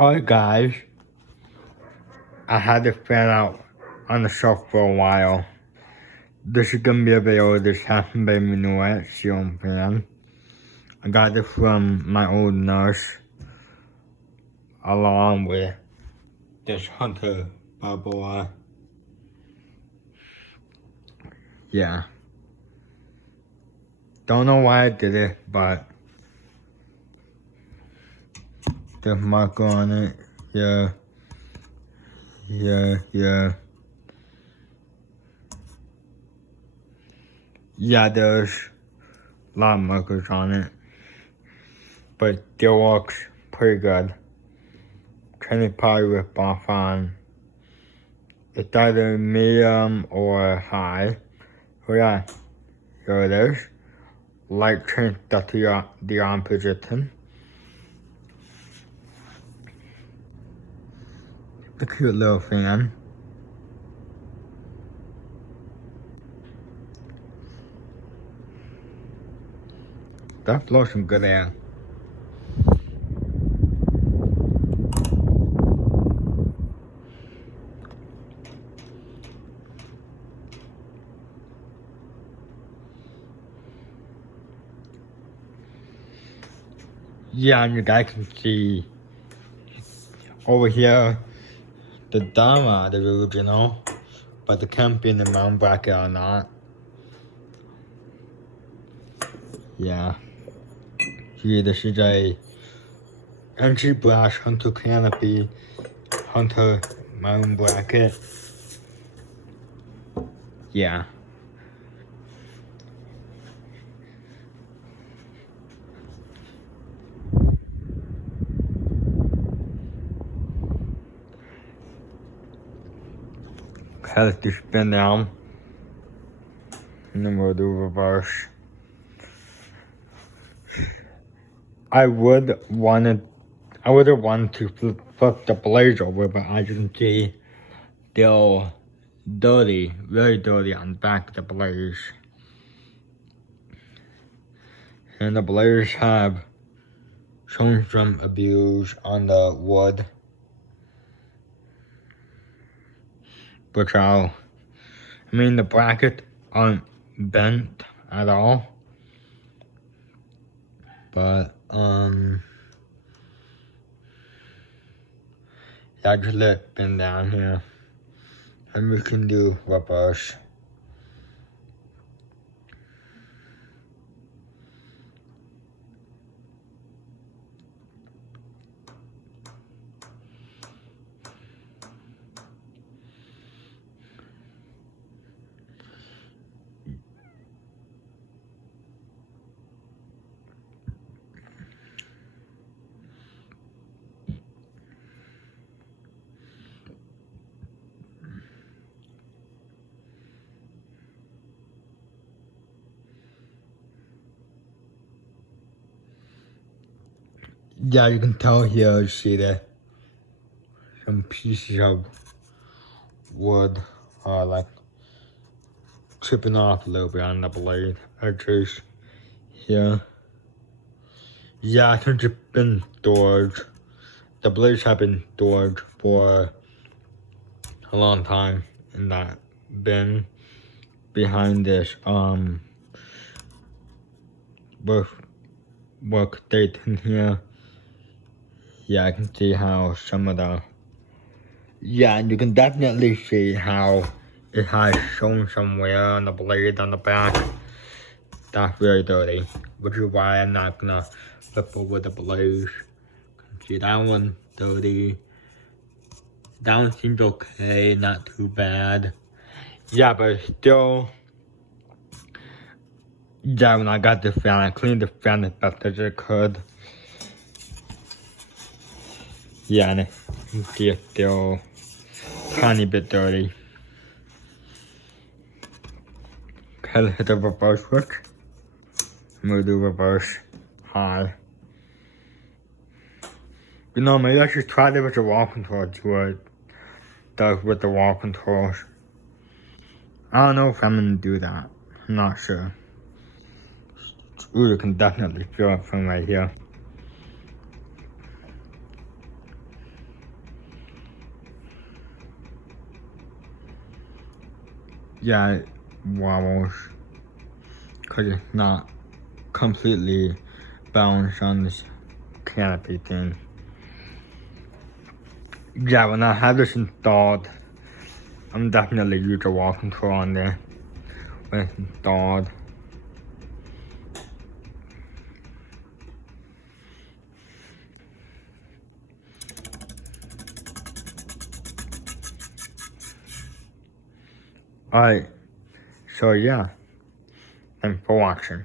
Alright guys, I had this fan out on the shelf for a while. This is gonna be a video of this Hampton Bay minuet ceiling fan. I got this from my old nurse, along with this Hunter bubble. Yeah. Don't know why I did it, but there's marker on it. Yeah. Yeah, there's a lot of markers on it, but it still works pretty good. Can you probably rip off on? It's either medium or high. So yeah, here it is. Light change that to the on position. A cute little fan. That blows some good air. Yeah, and you guys can see over here the Dharma, the original, but the canopy and the mount bracket are not. Yeah. See, this is a entry brush, Hunter canopy, Hunter mount bracket. Yeah. Has to spin down, and then we'll do reverse. I would have wanted to flip the blades over, but as you can see, they're dirty, very dirty on the back of the blades. And the blades have shown some abuse on the wood. I mean, the brackets aren't bent at all. But, yeah, just let it bend down here. And we can do reverse. Yeah, you can tell here, you see that some pieces of wood are like chipping off a little bit on the blade edges here. Yeah, I think it's been stored. The blades have been stored for a long time in that bin behind this workstation here. Yeah, I can see how some of the, yeah, and you can definitely see how it has shown some wear on the blade on the back. That's very dirty, which is why I'm not gonna flip over the blades. See that one dirty. That one seems okay, not too bad. Yeah, but still, yeah, when I got the fan, I cleaned the fan as best as I could. Yeah, and you can see it's still tiny bit dirty. Okay, let's hit the reverse switch. I'm gonna do reverse high. You know, maybe I should try this with the wall controls, see what it does with the wall controls. I don't know if I'm gonna do that. I'm not sure. Ooh, you can definitely feel it from right here. yeah, it wobbles because it's not completely balanced on this canopy thing. Yeah, when I have this installed, I'm definitely use the wall control on there when it's installed. Alright, so yeah, thanks for watching.